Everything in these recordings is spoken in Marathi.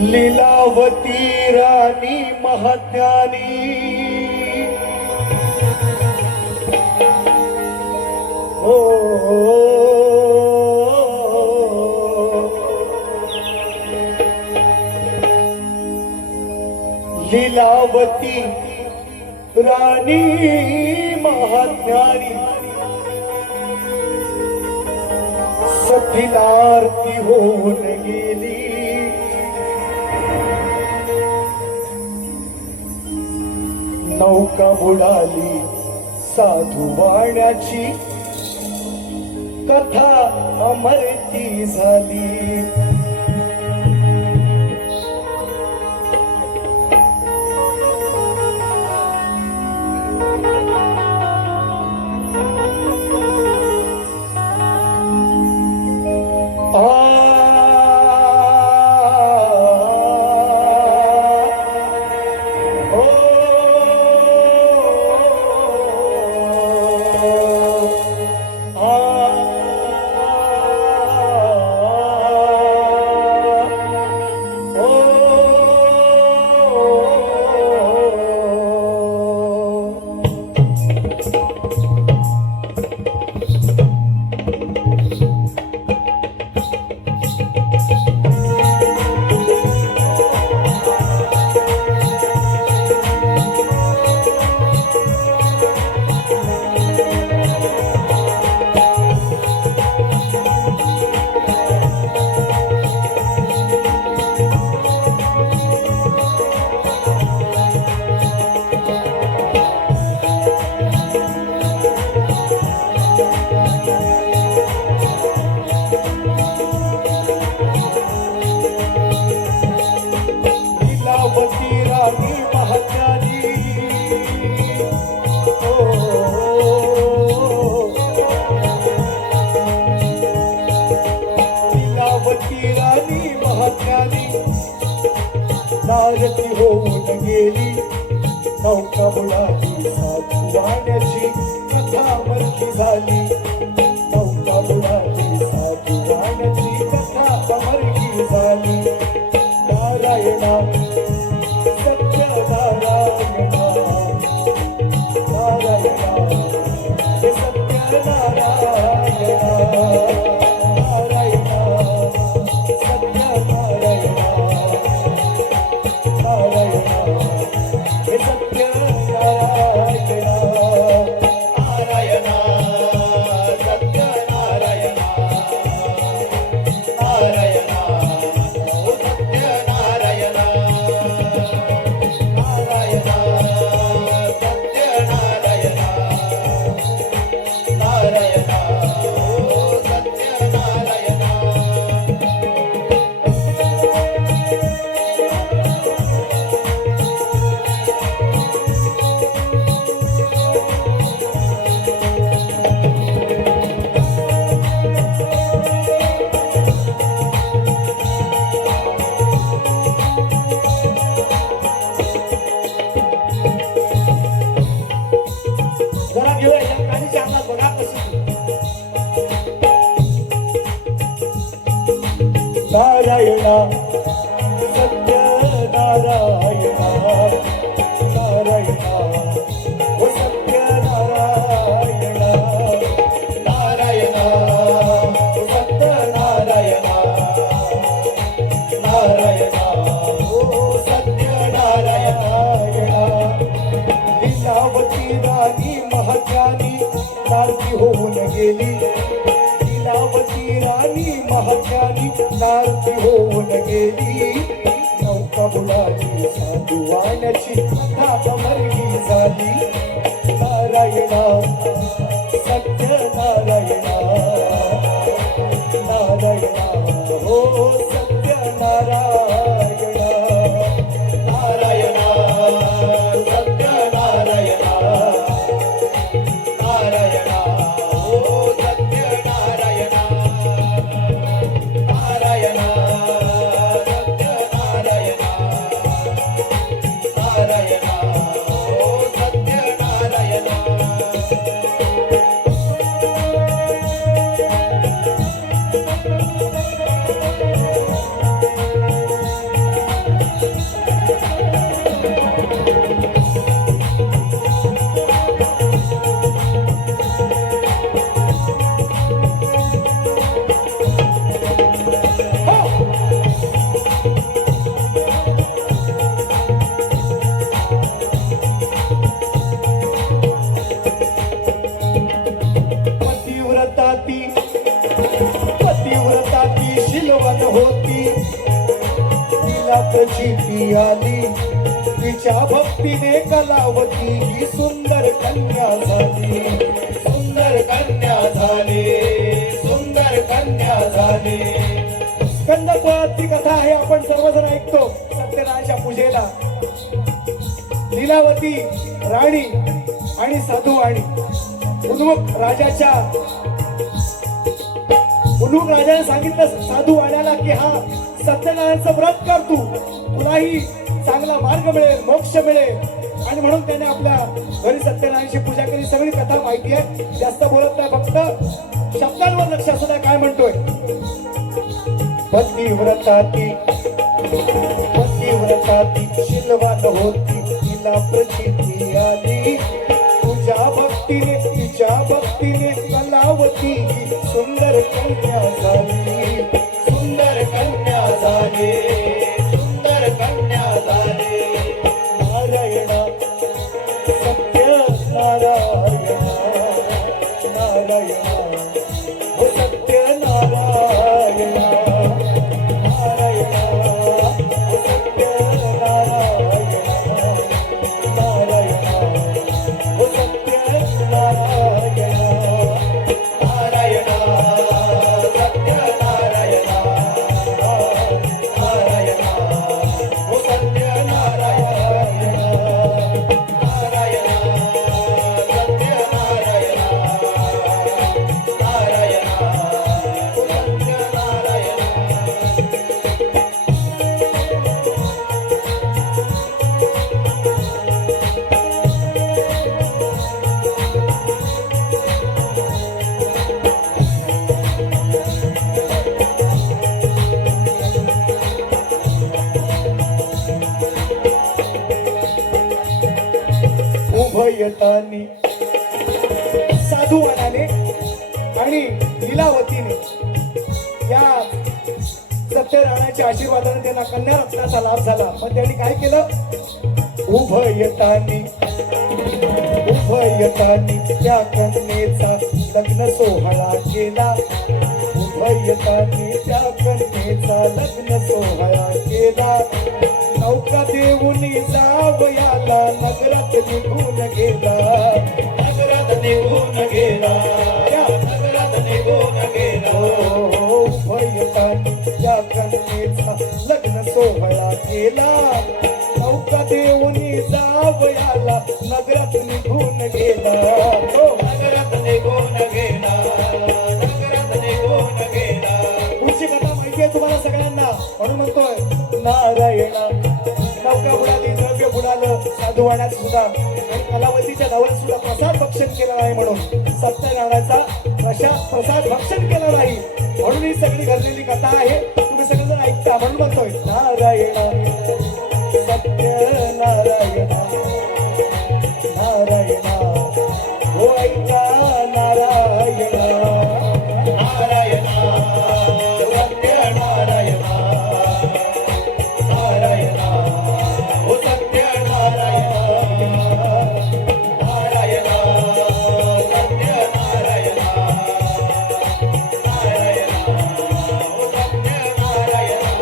लीलावती राणी महात्यानी हो लीलावती राणी महात्यानी सतीलारती होऊन गेली नौका बुडाली साधू वाण्याची कथा अमरती झाली नारती होऊन गेली नौका बुडाली साधू वाण्याची कथा अमरती झाली नौका बुडाली साधू वाण्याची कथा अमरती झाली नारायणा सत्य नारायणा नारायणा हे सत्य नारायणा नारायणा सत्य नारायणा नारायणा ओ सत्य नारायणा नारायणा ओ सत्य नारायणा नारायणा ओ सत्य नारायणा लीलावती राणी महात्यानी नारती होऊन गेली लीलावती राणी महात्यानी नारती होऊन गेली नौका बुडाली साधू वाण्याची कथा अमरती झाली नारायणा सत्य नारायणा नारायणा हो सत्य नारायणा नारायणा सत्य नारायणा नारायणा हो सत्य नारायणा नारायणा सत्य नारायणा नारायणा शिलवान होती तिला प्रचिती आली तिच्या भक्तीने कलावती ही सुंदर कन्या झाली सुंदर कन्या झाली सुंदर कन्या झाली स्कंदपुरातली कथा आहे आपण सर्वजण ऐकतो सत्यनारायणच्या पूजेला लीलावती राणी आणि साधू आणि उन्मुख राजाने सांगितलं साधू वाण्याला की हा सत्यनारायणचं व्रत कर तू तुलाही चांगला मार्ग मिळेल मोक्ष मिळेल आणि म्हणून त्याने आपल्या घरी सत्यनारायणची पूजा केली सगळी कथा माहिती आहे जास्त बोलत नाही फक्त शब्दांवर लक्ष असू द्या काय म्हणतोय पतिव्रताती शिलवान होती तिला प्रचिती आली तुझ्या भक्तीने तिच्या भक्तीने कलावती सुंदर कन्या झाली सुंदर कन्या झाली सुंदर कन्या झाली नारायणा सत्य नारायणा नारायणा हो सत्य नारायणा नारायणा हो सत्य नारायणा नारायणा हो सत्य नारायणा नारायणा सत्य नारायणा नारायणा हो सत्य नारायणा नारायणा सत्य नारायणा नारायणा हो सत्य नारायणा उभयतानी साधूवनाने आणि लीलावतीने या सत्यनारायणाच्या आशीर्वादाने त्यांना कन्या रत्नाचा लाभ झाला पण त्यांनी काय केलं उभयतानी त्या कन्येचा लग्न सोहळा केला उभयतानी त्या कन्येचा लग्न सोहळा केला नौका देऊन जावयाला नगरात निघून गेला नगरात निघून गेला नगरात निघून गेला उभयतानी या कन्येचा लग्न सोहळा केला नौका देऊन जावयाला नगरात निघून गेला नगरात निघून गेला नगरात निघून गेला पुढची कथा माहिती आहे तुम्हाला सगळ्यांना म्हणून म्हणतोय नारायणा नौका बुडाली द्रव्य बुडालं साधू वाण्यात सुद्धा आणि कलावतीच्या नवऱ्यात सुद्धा प्रसाद भक्षण केला नाही म्हणून सत्यनारायणाचा प्रसाद भक्षण केला नाही म्हणून ही सगळी घडलेली कथा आहे तुम्ही सगळेजण ऐकता म्हणून म्हणतोय नारायणा सत्य नारायणा नारायणा हो ऐका नारायणा नारायणा सत्य नारायणा नारायणा हो सत्य नारायणा नारायणा सत्य नारायणा नारायणा हो सत्य नारायणा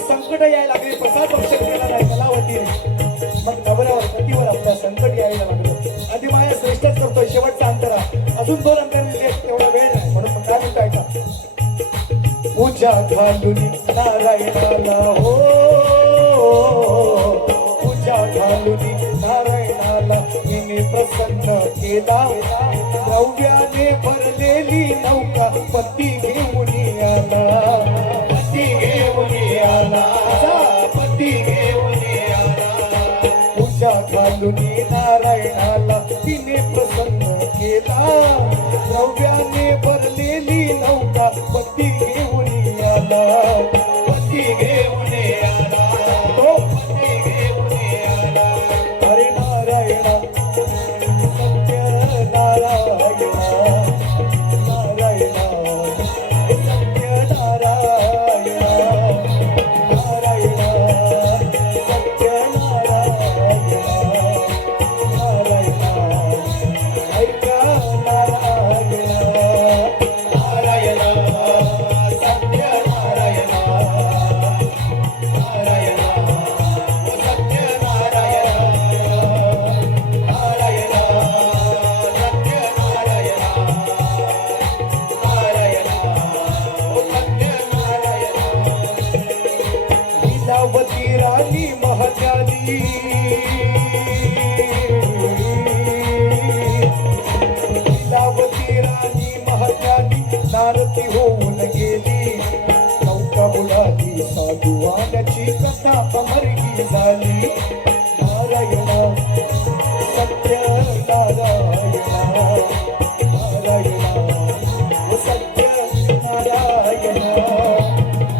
संकट यायला लागली प्रसाद भक्षण केला नाही कलावतीने मग नवऱ्यावर पतीवर आपल्या संकट यायला लागलं आधी माया श्रेष्ठच करतोय शेवटचा अंतरा अजून दोन अंतर तेवढा वेळ नाही म्हणून मग काय म्हणतो ऐका पूजा घालून नारायणाला हो पूजा घालून नारायणाला हिने प्रसन्न केला द्रव्याने भरलेली नौका पती घेऊन आला पती घेऊन आला पती घेऊन आला पूजा घालून नारायणाला तिने प्रसन्न केला द्रव्याने भरलेली नौका पती घेऊन आला, पती घेऊन आला, तो पती घेऊन आला. हरे नारायणा सत्य नारायणा, नारायणा सत्य नारायणा, नारायणा सत्य नारायणा, नारायणा ऐका नारायणा, नारायण सत्य नारायण, नारायण ओ सत्य नारायण, नारायण सत्य नारायण, नारायण ओ सत्य नारायण. लीलावती राणी महात्याली, लीलावती राणी महात्याली नारती होऊन गेली. नौका बुडाली साधुवाण्याची कथा अमरगी झाली. नारायणा सत्य नारायणा, नारायणा ओ सत्य नारायणा,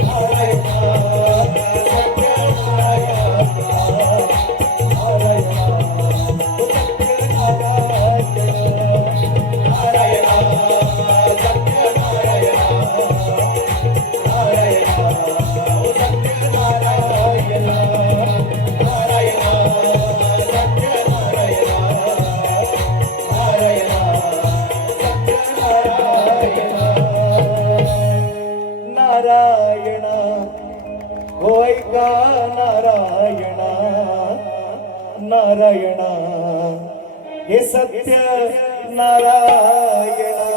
नारायणा सत्य नारायणा, नारायणा ओ सत्य नारायणा, नारायण सत्य नारायण, नारायण ओ सत्य नारायण, नारायण सत्य नारायण, नारायण सत्य नारायण. नारायणा होय का नारायणा, नारायणा हे सत्य नारायणा.